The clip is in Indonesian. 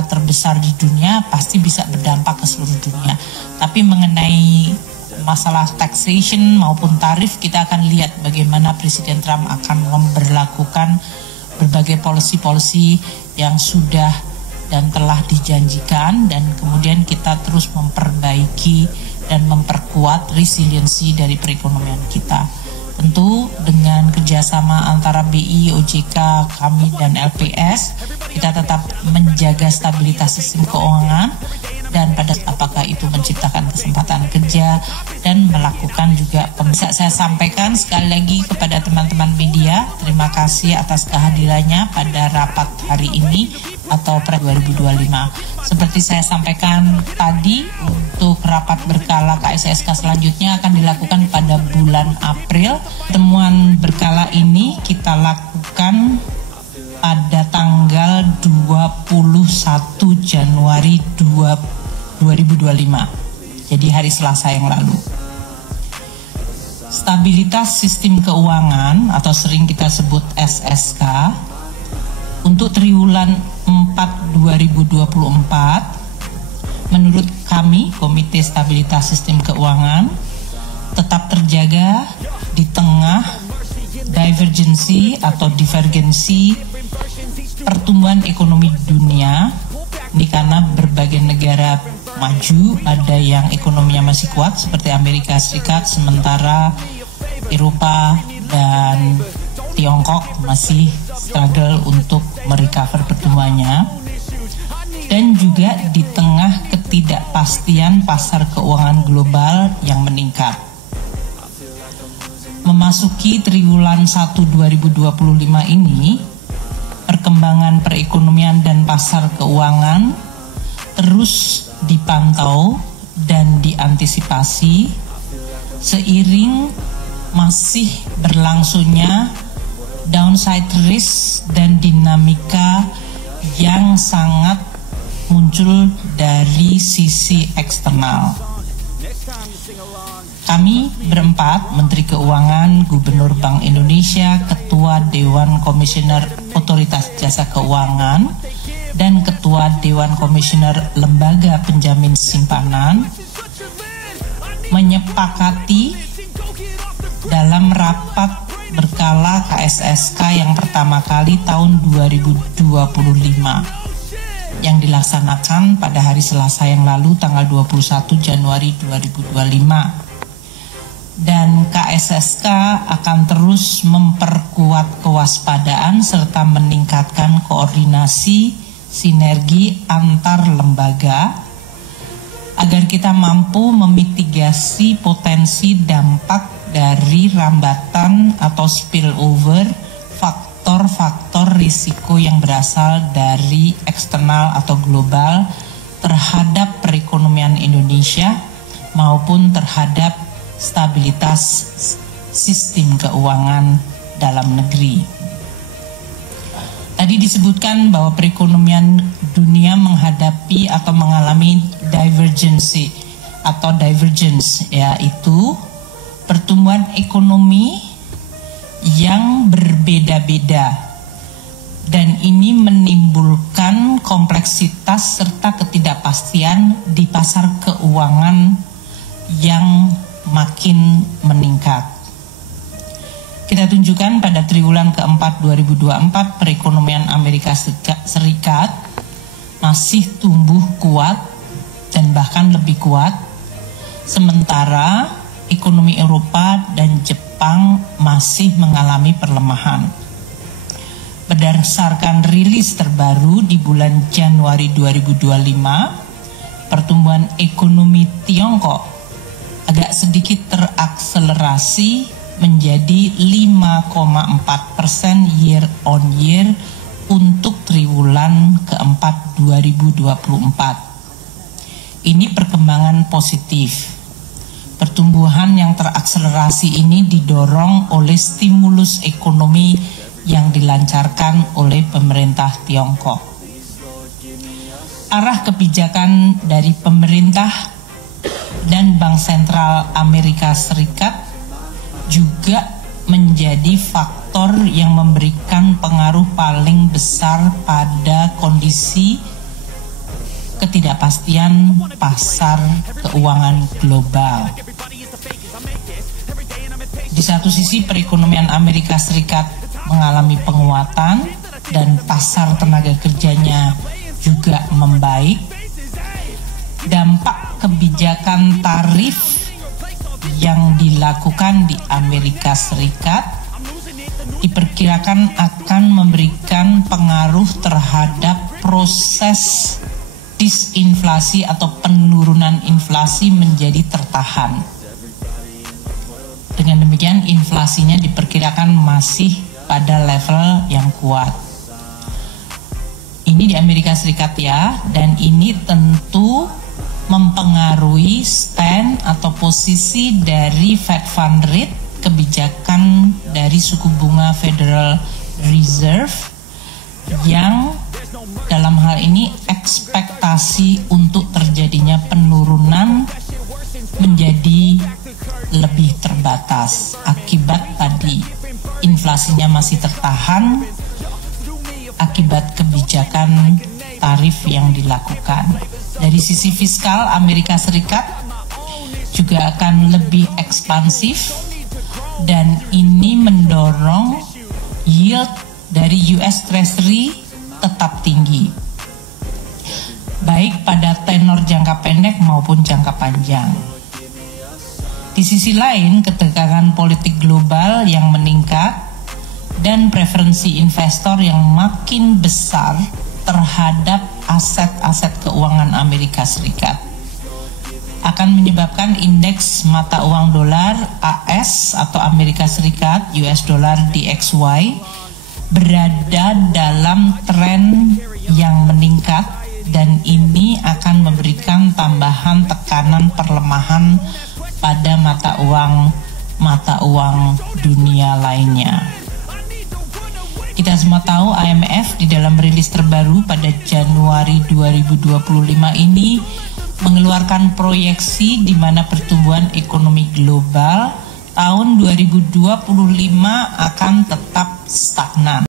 negara terbesar di dunia pasti bisa berdampak ke seluruh dunia. Tapi mengenai masalah taxation maupun tarif, kita akan lihat bagaimana Presiden Trump akan memberlakukan berbagai policy-policy yang sudah dan telah dijanjikan, dan kemudian kita terus memperbaiki dan memperkuat resiliensi dari perekonomian kita. Tentu dengan kerjasama antara BI, OJK, kami dan LPS, kita tetap menjaga stabilitas sistem keuangan dan pada apakah itu menciptakan kesempatan kerja dan melakukan juga bisa saya sampaikan sekali lagi kepada teman-teman media, terima kasih atas kehadirannya pada rapat hari ini atau 2025. Seperti saya sampaikan tadi, untuk rapat berkala KSSK selanjutnya akan dilakukan pada bulan April. Pertemuan berkala ini kita lakukan pada tanggal 21 Januari 2025. Jadi hari Selasa yang lalu. Stabilitas sistem keuangan atau sering kita sebut SSK untuk triwulan 4 2024 menurut kami Komite Stabilitas Sistem Keuangan tetap terjaga di tengah divergensi atau divergensi pertumbuhan ekonomi dunia. Ini karena berbagai negara maju ada yang ekonominya masih kuat seperti Amerika Serikat, sementara Eropa dan Tiongkok masih struggle untuk merecover pertumbuhannya, dan juga di tengah ketidakpastian pasar keuangan global yang meningkat. Memasuki triwulan 1 2025 ini, perkembangan perekonomian dan pasar keuangan terus dipantau dan diantisipasi seiring masih berlangsungnya downside risk dan dinamika yang sangat muncul dari sisi eksternal. Kami berempat, Menteri Keuangan, Gubernur Bank Indonesia, Ketua Dewan Komisioner Otoritas Jasa Keuangan, dan Ketua Dewan Komisioner Lembaga Penjamin Simpanan, menyepakati dalam rapat berkala KSSK yang pertama kali tahun 2025 yang dilaksanakan pada hari Selasa yang lalu tanggal 21 Januari 2025. Dan KSSK akan terus memperkuat kewaspadaan serta meningkatkan koordinasi sinergi antar lembaga agar kita mampu memitigasi potensi dampak dari rambatan atau spillover faktor-faktor risiko yang berasal dari eksternal atau global terhadap perekonomian Indonesia maupun terhadap stabilitas sistem keuangan dalam negeri. Tadi disebutkan bahwa perekonomian dunia menghadapi atau mengalami divergensi atau divergence, yaitu pertumbuhan ekonomi yang berbeda-beda, dan ini menimbulkan kompleksitas serta ketidakpastian di pasar keuangan yang makin meningkat. Kita tunjukkan pada triwulan keempat 2024 perekonomian Amerika Serikat masih tumbuh kuat dan bahkan lebih kuat, sementara ekonomi Eropa dan Jepang masih mengalami perlemahan. Berdasarkan rilis terbaru di bulan Januari 2025, pertumbuhan ekonomi Tiongkok agak sedikit terakselerasi menjadi 5,4% year on year untuk triwulan keempat 2024. Ini perkembangan positif. Pertumbuhan yang terakselerasi ini didorong oleh stimulus ekonomi yang dilancarkan oleh pemerintah Tiongkok. Arah kebijakan dari pemerintah dan Bank Sentral Amerika Serikat juga menjadi faktor yang memberikan pengaruh paling besar pada kondisi ketidakpastian pasar keuangan global. Di satu sisi perekonomian Amerika Serikat mengalami penguatan dan pasar tenaga kerjanya juga membaik. Dampak kebijakan tarif yang dilakukan di Amerika Serikat diperkirakan akan memberikan pengaruh terhadap proses disinflasi atau penurunan inflasi menjadi tertahan. Dengan demikian inflasinya diperkirakan masih pada level yang kuat. Ini di Amerika Serikat ya, dan ini tentu mempengaruhi stand atau posisi dari Fed Fund Rate, kebijakan dari suku bunga Federal Reserve, yang dalam hal ini ekspektasi untuk terjadinya penurunan menjadi lebih terbatas akibat tadi inflasinya masih tertahan akibat kebijakan tarif yang dilakukan. Dari sisi fiskal, Amerika Serikat juga akan lebih ekspansif dan ini mendorong yield dari US Treasury tetap tinggi, baik pada tenor jangka pendek maupun jangka panjang. Di sisi lain, ketegangan politik global yang meningkat dan preferensi investor yang makin besar terhadap aset-aset keuangan Amerika Serikat akan menyebabkan indeks mata uang dolar AS atau Amerika Serikat US dollar DXY berada dalam tren yang meningkat, dan ini akan memberikan tambahan tekanan perlemahan pada mata uang dunia lainnya. Kita semua tahu IMF di dalam rilis terbaru pada Januari 2025 ini mengeluarkan proyeksi di mana pertumbuhan ekonomi global tahun 2025 akan tetap stagnan.